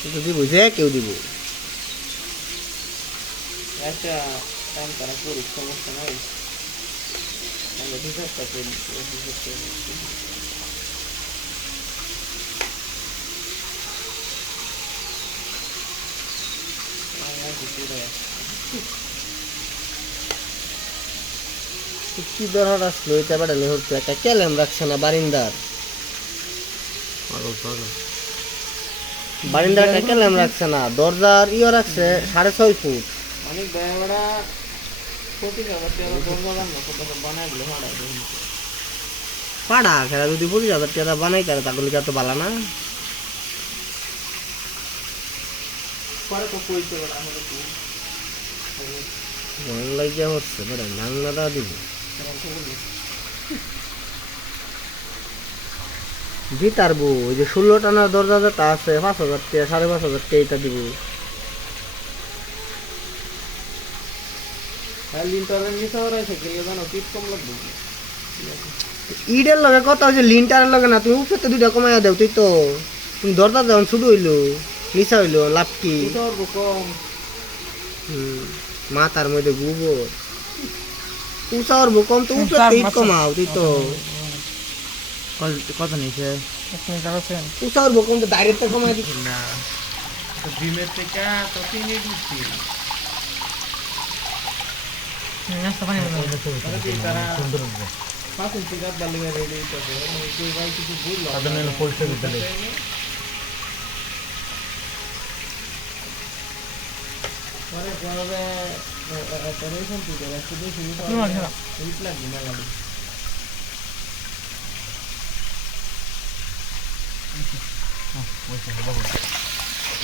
কিন্তু দিব যে কেউ দিব। একটা টাইম তারা করুক সমস্যা নাই। আমরা হিসাবটা করি হিসাব করে আর কিছু দেয় কি দরকার আসলো? এটা বেড়ালে হতো একটা ক্যালেম রাখছে না বারিন্দার। বারিন্দার একটা ক্যালেম রাখছে না দরজার ইয়ে রাখছে সাড়ে ছয় ফুট। অনেক বেড়া পাড়া খেলা যদি পঁচিশ হাজার টাকা বানাই তাহলে তাগুলি তো ভালো না মন লাগিয়া হচ্ছে বেড়া নাংনাটা দিব। দিতারবো ওই যে ষোলো টানার দরজা যেটা আছে পাঁচ হাজার টাকা সাড়ে পাঁচ হাজার টাকা এটা দিব। ইডের লগে কথা হয়েছে লিন্টারের লগে না তুমি উপরে তো দুইটা কমাইয়া দেও তুই তো তুমি দরজা যখন শুরু হইল নিচা হইল লাভ কি? মাথার মধ্যে গোবর। উঁচা ওর কম তো উপরে কমাও তুই তো কত নিচে উঁচা ওর কম তো ডাইরেক্ট কমাই দিস না তো ডিমের থেকে তো তিন ইট নিচ্ছি পাঁচ Ось, вот. ось,